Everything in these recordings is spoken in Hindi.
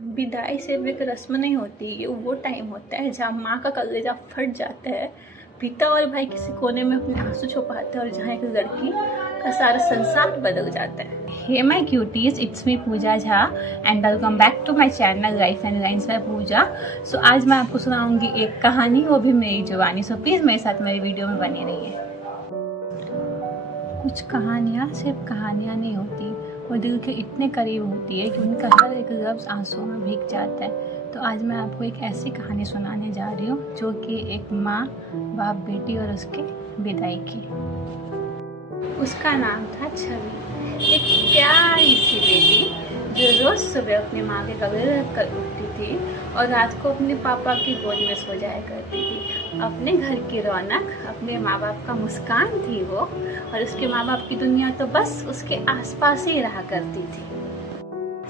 विदाई सिर्फ एक रस्म नहीं होती, ये वो टाइम होता है जहाँ माँ का कलेजा फट जाता है, पिता और भाई किसी कोने में अपने आंसू छुपाते हैं और जहाँ एक लड़की का सारा संसार बदल जाता है। Hey my cuties, it's me Pooja Jha and welcome back to my channel life and lines by Pooja. So आज मैं आपको सुनाऊंगी एक कहानी, वो भी मेरी जुबानी। सो प्लीज़ मेरे साथ मेरी वीडियो में बनी रहिए। कुछ कहानियाँ सिर्फ कहानियाँ नहीं होती, वो दिल के इतने करीब होती है कि उनका हर एक लफ्ज़ आंसुओं में भीग जाता है। तो आज मैं आपको एक ऐसी कहानी सुनाने जा रही हूँ जो कि एक माँ, बाप, बेटी और उसके विदाई की। उसका नाम था छवि, एक प्यारी सी बेटी जो रोज़ सुबह अपनी माँ के गले रख कर उठती थी और रात को अपने पापा की गोद में सो जाया करती थी। अपने घर की रौनक, अपने माँ बाप का मुस्कान थी वो, और उसके माँ बाप की दुनिया तो बस उसके आसपास ही रहा करती थी।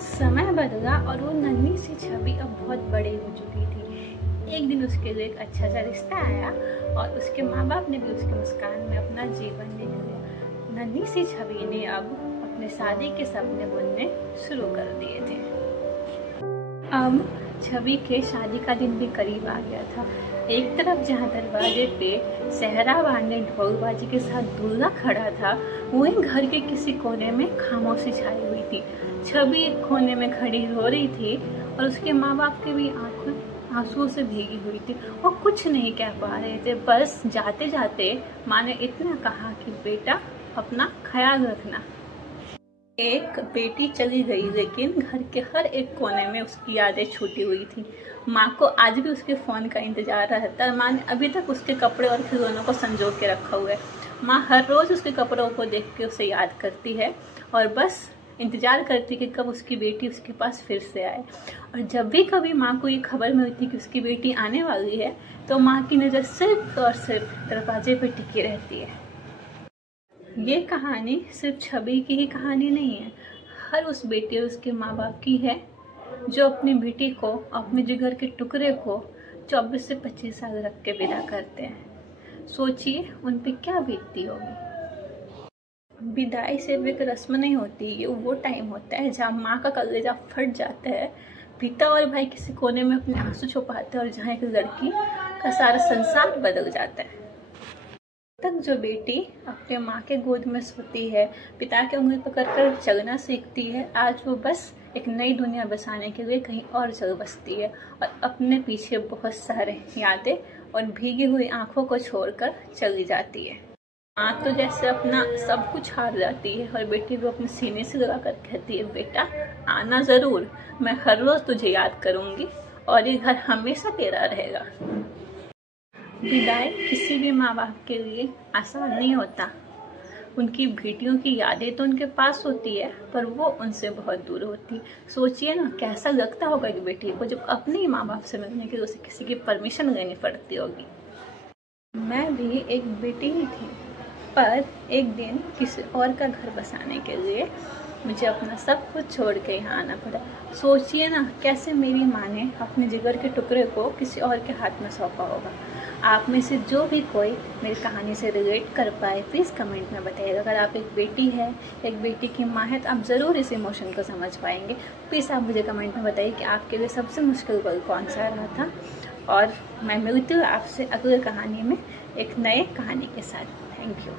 समय बदला और वो नन्ही सी छवि अब बहुत बड़ी हो चुकी थी। एक दिन उसके लिए एक अच्छा सा रिश्ता आया और उसके माँ बाप ने भी उसके मुस्कान में अपना जीवन ले लिया। नन्ही सी छवि ने अब अपने शादी के सपने बुनने शुरू कर दिए थे। अब छवि के शादी का दिन भी करीब आ गया था। एक तरफ जहाँ दरवाजे पे सेहरा बांधे ढोलबाजी के साथ दूल्हा खड़ा था, वहीं घर के किसी कोने में खामोशी छाई हुई थी। छवि एक कोने में खड़ी रो रही थी और उसके माँ बाप की भी आंखें आंसुओं से भीगी हुई थी। वो कुछ नहीं कह पा रहे थे, बस जाते जाते माँ ने इतना कहा कि बेटा अपना ख्याल रखना। एक बेटी चली गई, लेकिन घर के हर एक कोने में उसकी यादें छूटी हुई थी। माँ को आज भी उसके फ़ोन का इंतज़ार रहता है। माँ ने अभी तक उसके कपड़े और खिलौनों को संजो के रखा हुआ है। माँ हर रोज़ उसके कपड़ों को देख के उसे याद करती है और बस इंतज़ार करती कि कब उसकी बेटी उसके पास फिर से आए। और जब भी कभी माँ को ये खबर मिलती कि उसकी बेटी आने वाली है, तो माँ की नज़र सिर्फ और सिर्फ दरवाजे पर टिकी रहती है। ये कहानी सिर्फ छवि की ही कहानी नहीं है, हर उस बेटी और उसके माँ बाप की है जो अपनी बेटी को, अपने जिगर के टुकड़े को 24 से 25 साल रख के विदा करते हैं। सोचिए उन पे क्या बीतती होगी। विदाई सिर्फ एक रस्म नहीं होती, ये वो टाइम होता है जहाँ माँ का कलेजा फट जाता है, पिता और भाई किसी कोने में अपने आंसू छुपाते हैं और जहाँ एक लड़की का सारा संसार बदल जाता है। तक जो बेटी अपने माँ के गोद में सोती है, पिता की उंगली पकड़कर चलना सीखती है, आज वो बस एक नई दुनिया बसाने के लिए कहीं और चल बसती है और अपने पीछे बहुत सारे यादें और भीगी हुई आंखों को छोड़कर चली जाती है। माँ तो जैसे अपना सब कुछ हार जाती है और बेटी को अपने सीने से लगा कर कहती है, बेटा आना ज़रूर, मैं हर रोज़ तुझे याद करूँगी और ये घर हमेशा तेरा रहेगा। विदाई किसी भी माँ बाप के लिए आसान नहीं होता। उनकी बेटियों की यादें तो उनके पास होती है, पर वो उनसे बहुत दूर होती। सोचिए ना, कैसा लगता होगा एक बेटी को जब अपने ही माँ बाप से मिलने के लिए उसे किसी की परमिशन लेनी पड़ती होगी। मैं भी एक बेटी ही थी, पर एक दिन किसी और का घर बसाने के लिए मुझे अपना सब कुछ छोड़ के यहाँ आना पड़ा। सोचिए ना, कैसे मेरी माँ ने अपने जिगर के टुकड़े को किसी और के हाथ में सौंपा होगा। आप में से जो भी कोई मेरी कहानी से रिलेट कर पाए, प्लीज़ कमेंट में बताइएगा। अगर आप एक बेटी है, एक बेटी की माँ है, तो आप ज़रूर इस इमोशन को समझ पाएंगे। प्लीज़ आप मुझे कमेंट में बताइए कि आपके लिए सबसे मुश्किल पल कौन सा रहा था। और मैं मिलती हूँ आपसे अगली कहानी में एक नए कहानी के साथ। Thank you.